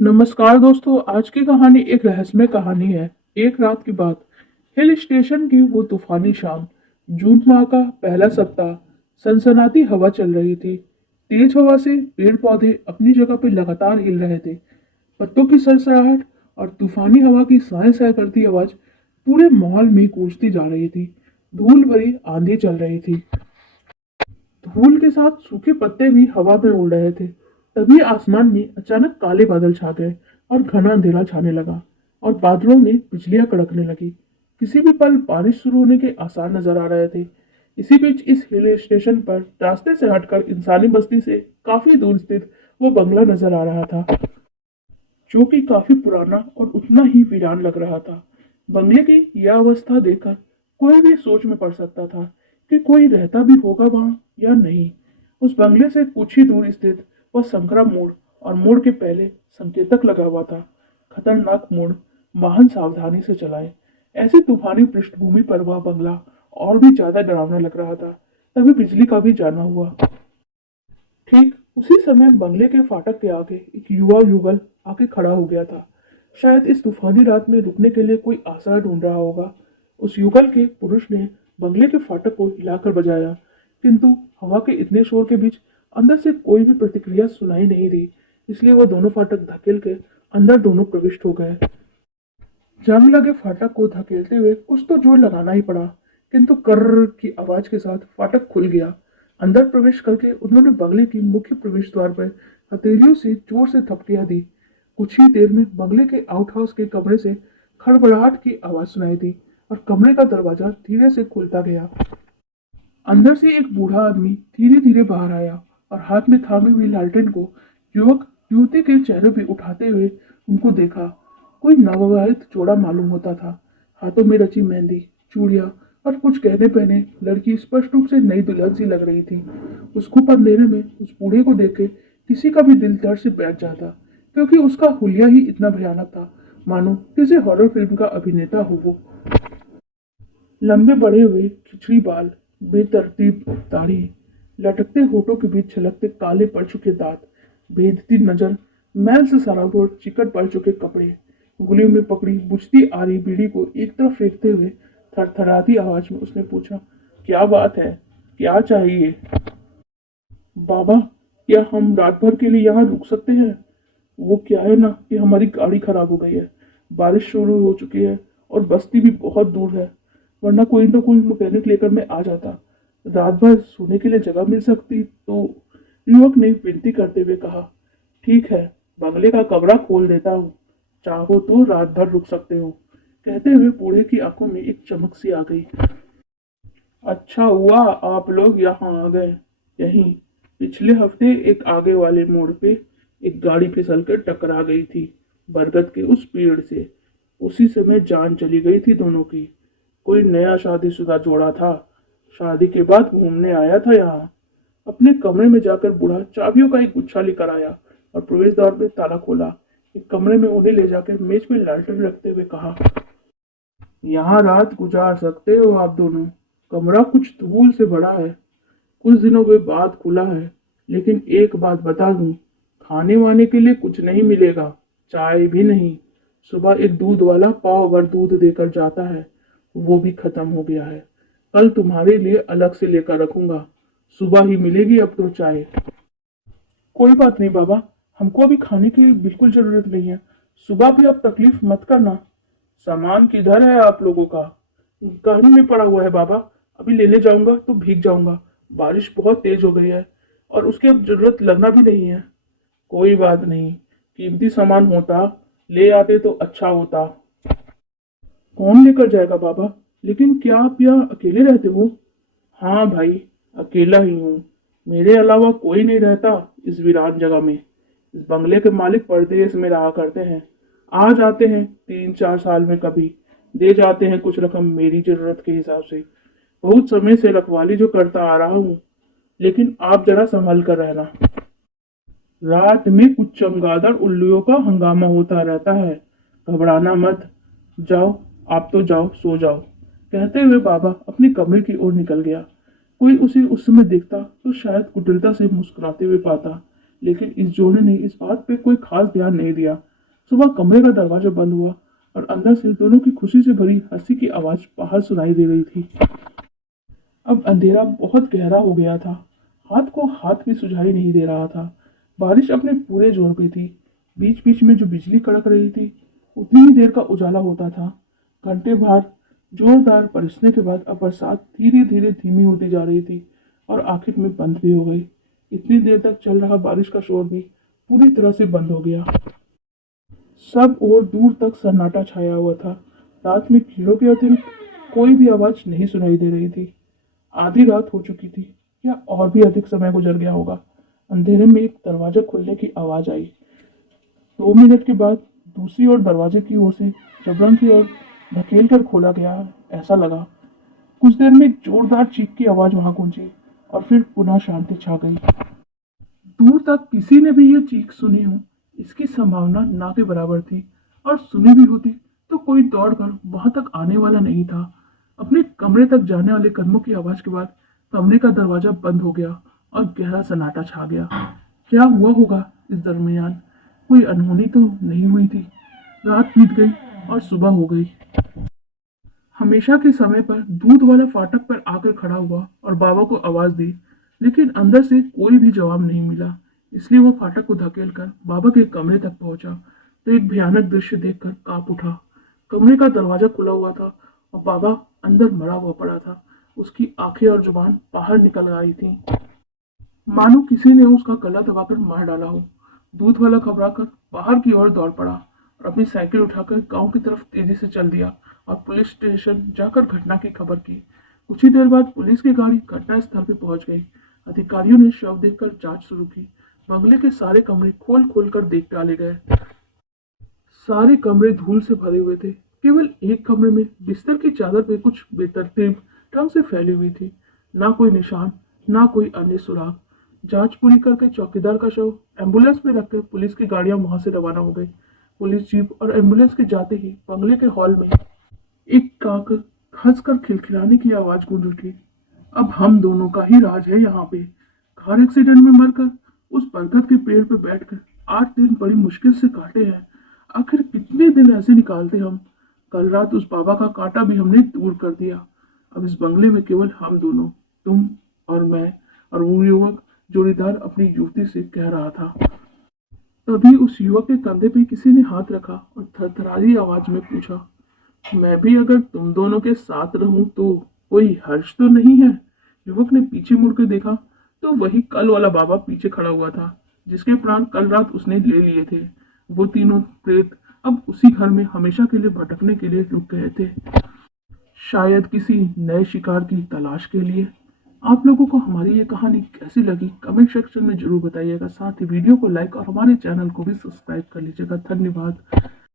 नमस्कार दोस्तों। आज की कहानी एक रहस्यमय कहानी है। एक रात की बात। हिल स्टेशन की वो तूफानी शाम। जून माह का पहला सप्ताह। सनसनाती हवा चल रही थी। तेज हवा से पेड़ पौधे अपनी जगह पर लगातार हिल रहे थे। पत्तों की सरसराहट और तूफानी हवा की साय साय करती आवाज पूरे माहौल में गूंजती जा रही थी। धूल भरी आंधी चल रही थी। धूल के साथ सूखे पत्ते भी हवा में उड़ रहे थे। तभी आसमान में अचानक काले बादल छा गए और घना अंधेरा छाने लगा और बादलों में बिजलियां कड़कने लगी। किसी भी पल बारिश शुरू होने के आसार नजर आ रहे थे। इसी बीच इस हिल स्टेशन पर रास्ते से हटकर इंसानी बस्ती से काफी दूर स्थित वो बंगला नजर आ रहा था, जो कि काफी पुराना और उतना ही वीरान लग रहा था। बंगले की यह अवस्था देखकर कोई भी सोच में पड़ सकता था कि कोई रहता भी होगा वहां या नहीं। उस बंगले से कुछ ही दूर स्थित वह संकरा मोड़ और मोड़ के पहले संकेतक लगा हुआ था। खतरनाक मोड़, वाहन सावधानी से चलाए। ऐसी तूफानी पृष्ठभूमि पर वह बंगला और भी ज्यादा डरावना लग रहा था। तभी बिजली का भी जाना हुआ। ठीक उसी समय बंगले के फाटक के आगे एक युवा युगल आके खड़ा हो गया था। शायद इस तूफानी रात में रुकने के लिए कोई आसरा ढूंढ रहा होगा। उस युगल के पुरुष ने बंगले के फाटक को हिलाकर बजाया, किंतु हवा के इतने शोर के बीच अंदर से कोई भी प्रतिक्रिया सुनाई नहीं दी। इसलिए वह दोनों फाटक धकेल के अंदर दोनों प्रविष्ट हो गए। जंग लगे फाटक को धकेलते हुए कुछ तो जोर लगाना ही पड़ा, किंतु कर्र की आवाज के साथ फाटक खुल गया। अंदर प्रवेश करके उन्होंने बंगले की मुख्य प्रवेश द्वार पर हथेलियों से जोर से थपकियां दी। कुछ ही देर में बंगले के आउट हाउस के कमरे से खड़बड़ाहट की आवाज सुनाई दी और कमरे का दरवाजा धीरे से खुलता गया। अंदर से एक बूढ़ा आदमी धीरे धीरे बाहर आया और हाथ में थामी हुई लालटेन को युवक युवती के चेहरे पे उठाते हुए उनको देखा। कोई नवविवाहित जोड़ा मालूम होता था। हाथों में रची मेहंदी, चूड़ियां और कुछ गहने पहने लड़की स्पष्ट रूप से नई दुल्हन सी लग रही थी। उस खूब अंधेरे में उस बूढ़े को देख के किसी का भी दिल दर्द से बैठ जाता, क्योंकि उसका हुलिया ही इतना भयानक था, मानो किसी हॉरर फिल्म का अभिनेता हो वो। लंबे बढ़े हुए खिचड़ी बाल, बेतरतीब दाढ़ी, लटकते होठों के बीच छलकते काले पड़ चुके दांत, भेदती नजर, मैल से सराबोर चिकट पड़ चुके कपड़े। उंगलियों में पकड़ी बुझती आ रही बीड़ी को एक तरफ फेंकते हुए थरथराती आवाज में उसने पूछा, क्या बात है, क्या चाहिए? बाबा, क्या हम रात भर के लिए यहाँ रुक सकते हैं? वो क्या है ना कि हमारी गाड़ी खराब हो गई है, बारिश शुरू हो चुकी है और बस्ती भी बहुत दूर है। वरना कोई ना कोई मैकेनिक लेकर मैं आ जाता। रात भर सोने के लिए जगह मिल सकती तो। युवक ने विनती करते हुए कहा, ठीक है, बंगले का कमरा खोल देता हूँ, चाहो तो रात भर रुक सकते हो। कहते हुए बूढ़े की आंखों में एक चमक सी आ गई। अच्छा हुआ आप लोग यहाँ आ गए। यहीं पिछले हफ्ते एक आगे वाले मोड़ पे एक गाड़ी फिसल कर टकरा गई थी, बरगद के उस पेड़ से। उसी समय जान चली गई थी दोनों की। कोई नया शादीशुदा जोड़ा था, शादी के बाद घूमने आया था यहाँ। अपने कमरे में जाकर बूढ़ा चाबियों का एक गुच्छा लेकर आया और प्रवेश द्वार में ताला खोला। एक कमरे में उन्हें ले जाकर मेज पे लालटेन रखते हुए कहा, यहाँ रात गुजार सकते हो आप दोनों। कमरा कुछ धूल से भरा है, कुछ दिनों के बाद खुला है, लेकिन एक बात बता दूं, खाने वाने के लिए कुछ नहीं मिलेगा, चाय भी नहीं। सुबह एक दूध वाला पाव भर दूध देकर जाता है, वो भी खत्म हो गया है। कल तुम्हारे लिए अलग से लेकर रखूंगा, सुबह ही मिलेगी अब तो चाय। कोई बात नहीं बाबा, हमको अभी खाने की बिल्कुल जरूरत नहीं है। सुबह भी आप तकलीफ मत करना। सामान किधर है आप लोगों का? गाड़ी में पड़ा हुआ है बाबा, अभी लेने जाऊंगा तो भीग जाऊंगा। बारिश बहुत तेज हो गई है और उसकी अब जरूरत लगना भी नहीं है। कोई बात नहीं, कीमती सामान होता ले आते तो अच्छा होता। कौन लेकर जाएगा बाबा? लेकिन क्या आप यहाँ अकेले रहते हो? हाँ भाई, अकेला ही हूँ। मेरे अलावा कोई नहीं रहता इस वीरान जगह में। इस बंगले के मालिक परदेश में रहा करते हैं। आ जाते हैं 3-4 साल में कभी, दे जाते हैं कुछ रकम मेरी जरूरत के हिसाब से। बहुत समय से रखवाली जो करता आ रहा हूँ, लेकिन आप जरा संभल कर रहना। रात में कुछ चमगादड़ उल्लुओं का हंगामा होता रहता है, घबराना मत। जाओ, आप तो जाओ, सो जाओ। कहते हुए बाबा अपने कमरे की ओर निकल गया। कोई उसे उस समय देखता तो शायद कुटिलता से मुस्कुराते हुए पाता, लेकिन इस जोड़े ने इस बात पे कोई खास ध्यान नहीं दिया। सुबह कमरे का दरवाजा बंद हुआ और अंदर से दोनों की खुशी से भरी हंसी की आवाज बाहर सुनाई दे रही थी। अब अंधेरा बहुत गहरा हो गया था। हाथ को हाथ भी सुझाई नहीं दे रहा था। बारिश अपने पूरे जोर पे थी। बीच बीच में जो बिजली कड़क रही थी, उतनी ही देर का उजाला होता था। घंटे भर जोरदार बरसने के बाद अब बरसात धीरे धीरे धीमी होती जा रही थी और आखिर में बंद भी हो गई। इतनी देर तक चल रहा बारिश का शोर भी पूरी तरह से बंद हो गया। सब और दूर तक सन्नाटा छाया हुआ था। रात में कीड़ों के अतिरिक्त कोई भी आवाज नहीं सुनाई दे रही थी। आधी रात हो चुकी थी या और भी अधिक समय गुजर गया होगा। अंधेरे में एक दरवाजा खुलने की आवाज आई। 2 मिनट के बाद दूसरी ओर दरवाजे की ओर से जबरन से और धकेल कर खोला गया, ऐसा लगा। कुछ देर में एक जोरदार चीख की आवाज वहां गूंजी और फिर पुनः शांति छा गई। दूर तक किसी ने भी यह चीख सुनी हो, इसकी संभावना ना के बराबर थी, और सुनी भी होती तो कोई दौड़कर वहां तक आने वाला नहीं था। अपने कमरे तक जाने वाले कदमों की आवाज के बाद कमरे का दरवाजा बंद हो गया और गहरा सन्नाटा छा गया। क्या हुआ होगा इस दरमियान? कोई अनहोनी तो नहीं हुई थी? रात बीत गई और सुबह हो गई। हमेशा के समय पर दूध वाला फाटक पर आकर खड़ा हुआ और बाबा को आवाज दी, लेकिन अंदर से कोई भी जवाब नहीं मिला। इसलिए वो फाटक को धकेलकर बाबा के कमरे तक पहुंचा तो एक भयानक दृश्य देखकर कांप उठा। कमरे का दरवाजा खुला हुआ था और बाबा अंदर मरा हुआ पड़ा था। उसकी आंखें और जुबान बाहर निकल आई थी, मानो किसी ने उसका गला दबाकर मार डाला हो। दूध वाला घबराकर बाहर की ओर दौड़ पड़ा और अपनी साइकिल उठाकर गांव की तरफ तेजी से चल दिया और पुलिस स्टेशन जाकर घटना की खबर की। कुछ ही देर बाद पुलिस की गाड़ी घटना स्थल पर पहुंच गई। अधिकारियों ने शव देखकर जांच शुरू की। बंगले के सारे कमरे खोल खोल कर देख डाले गए। सारे कमरे धूल से भरे हुए थे। केवल एक कमरे में बिस्तर की चादर पे कुछ बेतरतीब ढंग से फैली हुई थी। ना कोई निशान, ना कोई अन्य सुराग। जांच पूरी करके चौकीदार का शव एम्बुलेंस में रखकर पुलिस की गाड़ियां वहां से रवाना हो गई। पुलिस जीप और एम्बुलेंस के जाते ही बंगले के हॉल में एक काक हंसकर खिलखिलाने की आवाज गूंज उठी। अब हम दोनों का ही राज है यहाँ पे। कार एक्सीडेंट में मरकर उस बरगद के पेड़ पे बैठकर 8 दिन बड़ी मुश्किल से काटे हैं। आखिर कितने दिन ऐसे निकालते हम? कल रात उस बाबा का कांटा भी हमने दूर कर दिया। अब इस बंगले में केवल हम दोनों, तुम और मैं, और वो युवक जोड़ीदार अपनी युवती से कह रहा था। तभी उस युवक के कंधे पे किसी ने हाथ रखा और थरथराई आवाज में पूछा, मैं भी अगर तुम दोनों के साथ रहूं तो कोई हर्ष तो नहीं है? युवक ने पीछे मुड़कर देखा तो वही कल वाला बाबा पीछे खड़ा हुआ था, जिसके प्राण कल रात उसने ले लिए थे। वो तीनों प्रेत अब उसी घर में हमेशा के लिए भटकने के लिए रुक गए थे, शायद किसी नए शिकार की तलाश के लिए। आप लोगों को हमारी ये कहानी कैसी लगी कमेंट सेक्शन में जरूर बताइएगा। साथ ही वीडियो को लाइक और हमारे चैनल को भी सब्सक्राइब कर लीजिएगा। धन्यवाद।